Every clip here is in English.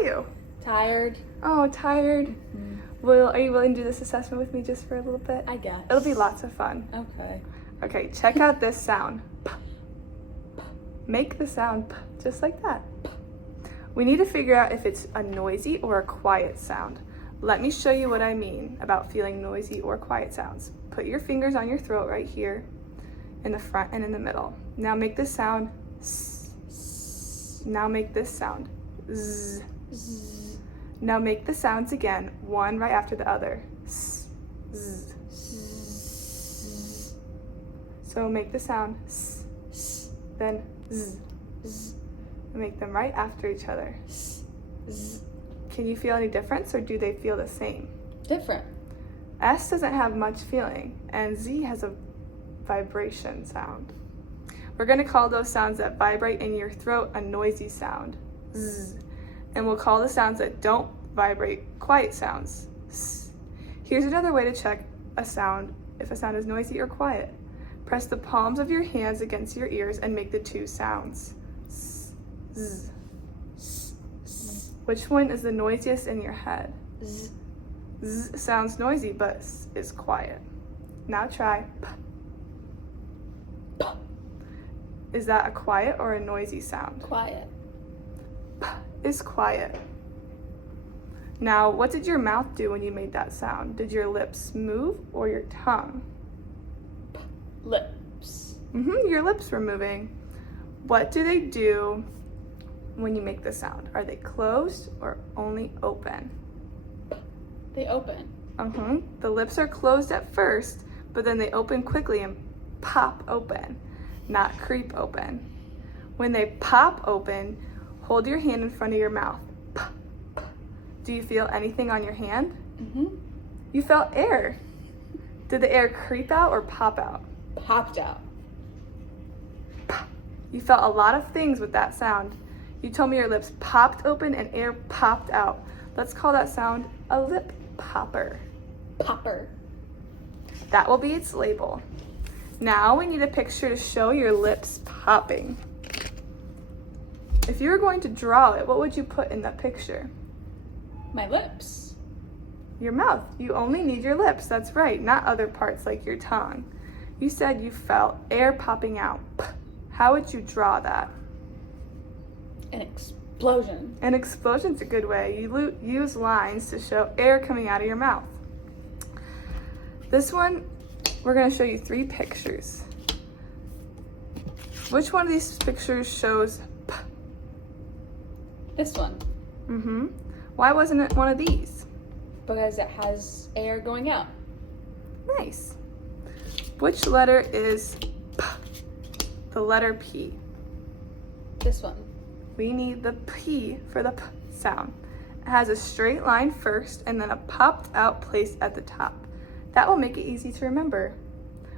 are you? Tired. Oh, tired. Are you willing to do this assessment with me just for a little bit? I guess. It'll be lots of fun. Okay. Okay, check out this sound. P. Make the sound P, just like that. P. We need to figure out if it's a noisy or a quiet sound. Let me show you what I mean about feeling noisy or quiet sounds. Put your fingers on your throat right here, in the front and in the middle. Now make this sound S. S. Now make this sound Z. Z. Now make the sounds again, one right after the other. S. Z. Z. So make the sound S. S. Then Z. Z. Make them right after each other. S. Z. Can you feel any difference, or do they feel the same? Different. S doesn't have much feeling, and Z has a vibration sound. We're going to call those sounds that vibrate in your throat a noisy sound, Z. And we'll call the sounds that don't vibrate quiet sounds, S. Here's another way to check a sound, if a sound is noisy or quiet. Press the palms of your hands against your ears and make the two sounds, S, Z. S, Z. Which one is the noisiest in your head? Z. Z sounds noisy, but S is quiet. Now try P. P. Is that a quiet or a noisy sound? Quiet. P is quiet. Now, what did your mouth do when you made that sound? Did your lips move or your tongue? P. Lips. Your lips were moving. What do they do when you make the sound? Are they closed or only open? They open. The lips are closed at first, but then they open quickly and pop open, not creep open. When they pop open, hold your hand in front of your mouth. P, p. Do you feel anything on your hand? You felt air. Did the air creep out or pop out? Popped out. P. You felt a lot of things with that sound. You told me your lips popped open and air popped out. Let's call that sound a lip popper. Popper. That will be its label. Now we need a picture to show your lips popping. If you were going to draw it, what would you put in that picture? My lips. Your mouth. You only need your lips. That's right, not other parts like your tongue. You said you felt air popping out. How would you draw that? An explosion. An explosion's a good way. You use lines to show air coming out of your mouth. This one, we're going to show you 3 pictures. Which one of these pictures shows P? This one. Why wasn't it one of these? Because it has air going out. Nice. Which letter is P? The letter P. This one. We need the P for the P sound. It has a straight line first and then a popped out place at the top. That will make it easy to remember.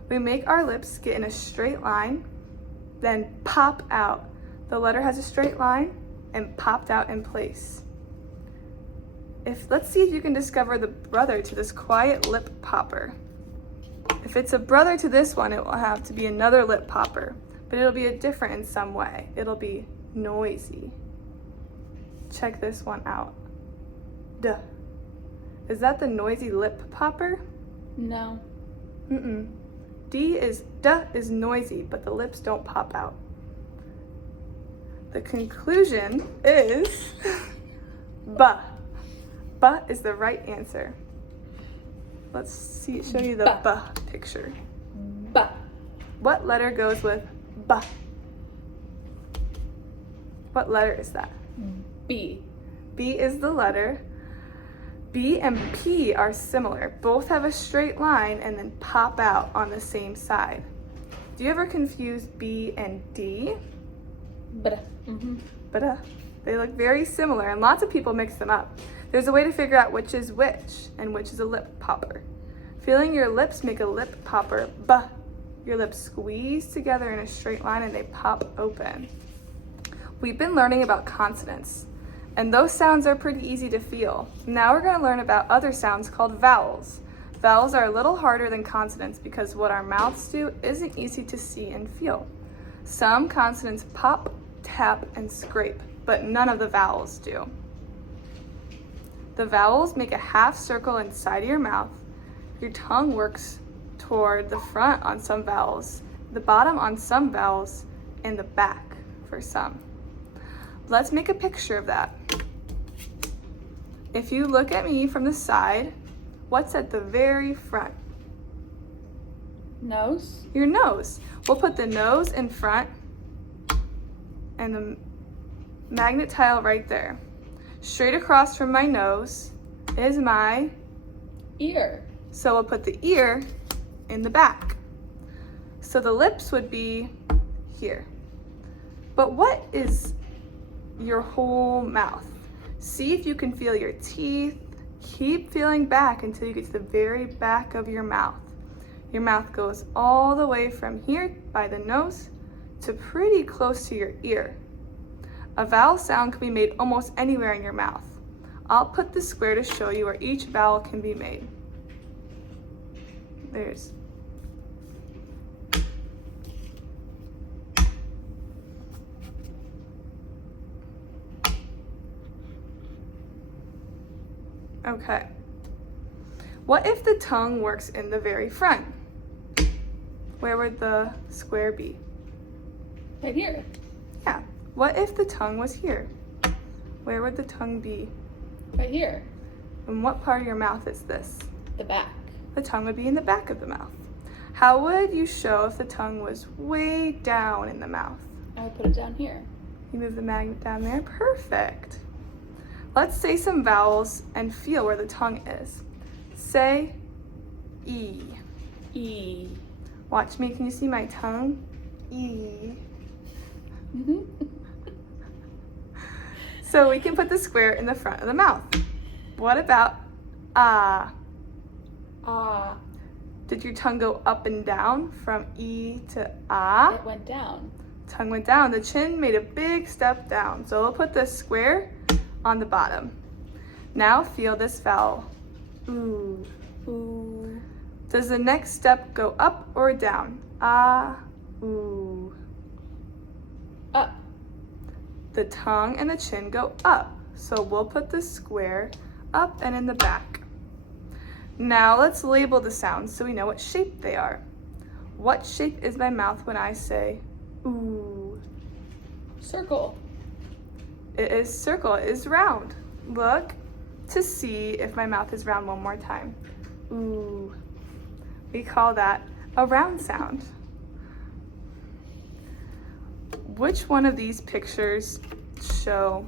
We make our lips get in a straight line, then pop out. The letter has a straight line and popped out in place. Let's see if you can discover the brother to this quiet lip popper. If it's a brother to this one, it will have to be another lip popper, but it'll be different in some way. It'll be noisy. Check this one out. Duh. Is that the noisy lip popper? No. Duh is noisy, but the lips don't pop out. The conclusion is buh. Buh is the right answer. Let's show you the buh picture. Buh. What letter goes with buh? What letter is that? B. B is the letter. B and P are similar. Both have a straight line and then pop out on the same side. Do you ever confuse B and D? But. But they look very similar and lots of people mix them up. There's a way to figure out which is which and which is a lip popper. Feeling your lips make a lip popper, buh. Your lips squeeze together in a straight line and they pop open. We've been learning about consonants, and those sounds are pretty easy to feel. Now we're going to learn about other sounds called vowels. Vowels are a little harder than consonants because what our mouths do isn't easy to see and feel. Some consonants pop, tap, and scrape, but none of the vowels do. The vowels make a half circle inside of your mouth. Your tongue works toward the front on some vowels, the bottom on some vowels, and the back for some. Let's make a picture of that. If you look at me from the side, what's at the very front? Nose. Your nose. We'll put the nose in front and the magnet tile right there. Straight across from my nose is my Ear. So we'll put the ear in the back. So the lips would be here. But what is your whole mouth? See if you can feel your teeth. Keep feeling back until you get to the very back of your mouth. Your mouth goes all the way from here by the nose to pretty close to your ear. A vowel sound can be made almost anywhere in your mouth. I'll put the square to show you where each vowel can be made. There's Okay. What if the tongue works in the very front? Where would the square be? Right here. Yeah. What if the tongue was here? Where would the tongue be? Right here. And what part of your mouth is this? The back. The tongue would be in the back of the mouth. How would you show if the tongue was way down in the mouth? I would put it down here. You move the magnet down there. Perfect. Let's say some vowels and feel where the tongue is. Say E. E. Watch me. Can you see my tongue? E. So we can put the square in the front of the mouth. What about ah? Ah. Did your tongue go up and down from E to ah? It went down. Tongue went down. The chin made a big step down. So we'll put the square on the bottom. Now feel this vowel. Ooh. Ooh. Does the next step go up or down? Ah, ooh. Up. The tongue and the chin go up. So we'll put the square up and in the back. Now let's label the sounds so we know what shape they are. What shape is my mouth when I say ooh? Circle. It is circle, it is round. Look to see if my mouth is round one more time. Ooh. We call that a round sound. Which one of these pictures show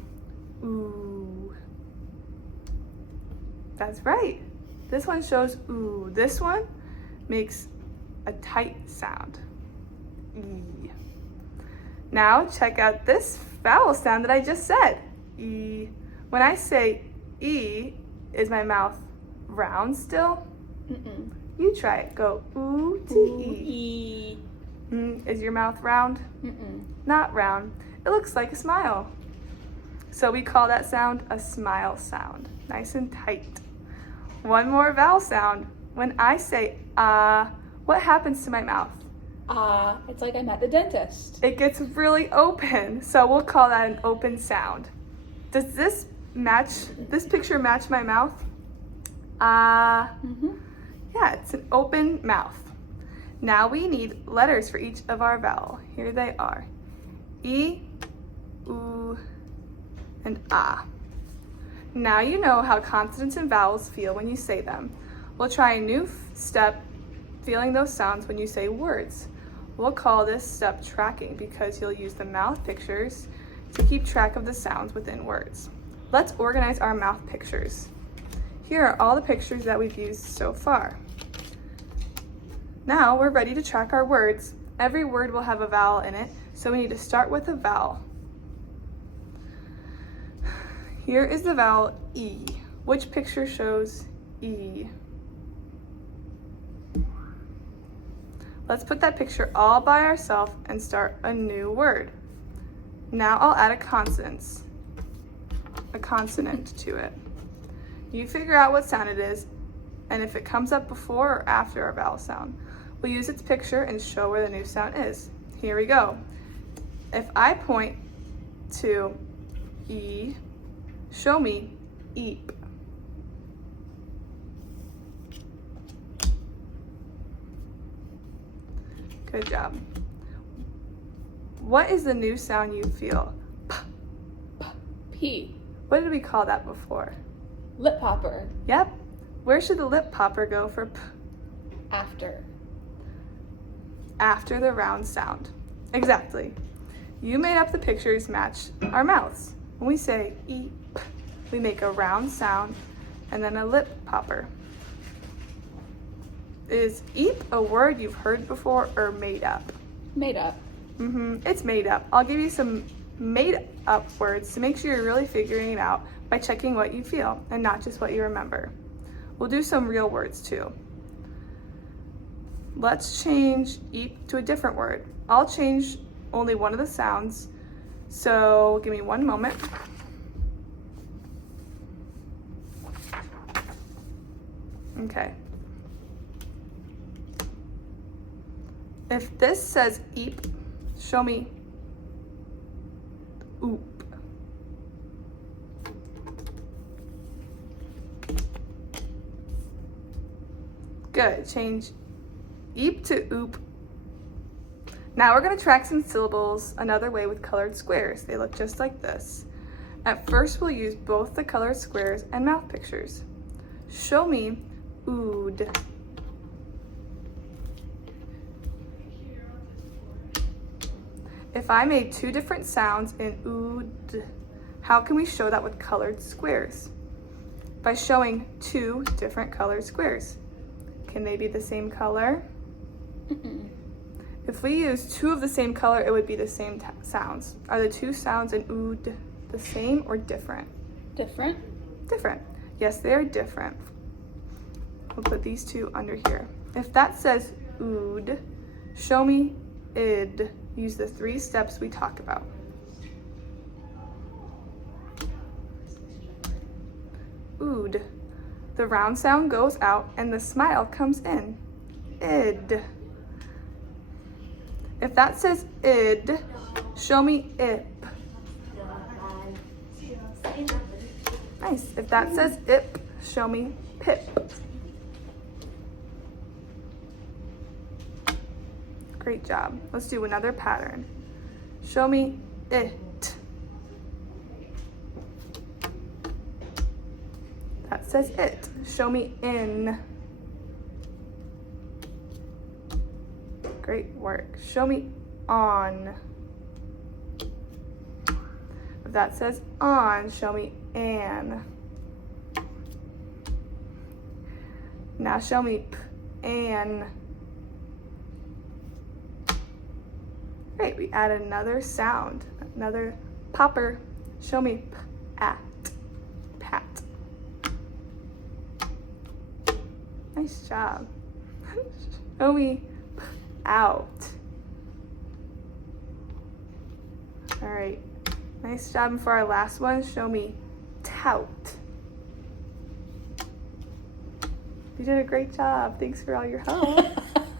ooh? That's right. This one shows ooh. This one makes a tight sound. E. Now check out this vowel sound that I just said. E. When I say E, is my mouth round still? Mm-mm. You try it. Go ooh to Ooh, E. E. Is your mouth round? Mm-mm. Not round. It looks like a smile. So we call that sound a smile sound. Nice and tight. One more vowel sound. When I say ah, what happens to my mouth? Ah. It's like I'm at the dentist. It gets really open. So we'll call that an open sound. Does this picture match my mouth? Ah. Mm-hmm. Yeah, it's an open mouth. Now we need letters for each of our vowel. Here they are. E, oo, and ah. Now you know how consonants and vowels feel when you say them. We'll try a new step, feeling those sounds when you say words. We'll call this step tracking because you'll use the mouth pictures to keep track of the sounds within words. Let's organize our mouth pictures. Here are all the pictures that we've used so far. Now we're ready to track our words. Every word will have a vowel in it, so we need to start with a vowel. Here is the vowel E. Which picture shows E? Let's put that picture all by ourselves and start a new word. Now I'll add a consonant to it. You figure out what sound it is, and if it comes up before or after our vowel sound. We'll use its picture and show where the new sound is. Here we go. If I point to E, show me eep. Good job. What is the new sound you feel? P. What did we call that before? Lip popper. Yep. Where should the lip popper go for p? After. After the round sound. Exactly. You made up the pictures match our mouths. When we say eep, we make a round sound and then a lip popper. Is eep a word you've heard before or made up? Made up. It's made up. I'll give you some made up words to make sure you're really figuring it out by checking what you feel and not just what you remember. We'll do some real words too. Let's change eep to a different word. I'll change only one of the sounds, so give me one moment. Okay. If this says eep, show me oop. Good, change eep to oop. Now we're gonna track some syllables another way with colored squares. They look just like this. At first we'll use both the colored squares and mouth pictures. Show me ood. If I made two different sounds in ood, how can we show that with colored squares? By showing two different colored squares. Can they be the same color? If we use two of the same color, it would be the same sounds. Are the two sounds in ood the same or different? Different. Different. Yes, they are different. We'll put these two under here. If that says ood, show me id. Use the 3 steps we talked about. Ood. The round sound goes out and the smile comes in. Id. If that says id, show me ip. Nice. If that says ip, show me pip. Great job. Let's do another pattern. Show me it. That says it. Show me in. Great work. Show me on. If that says on, show me an. Now show me p, an. Great, we added another sound, another popper. Show me p, at, pat. Nice job. Show me p, out. All right, nice job. And for our last one, show me tout. You did a great job. Thanks for all your help.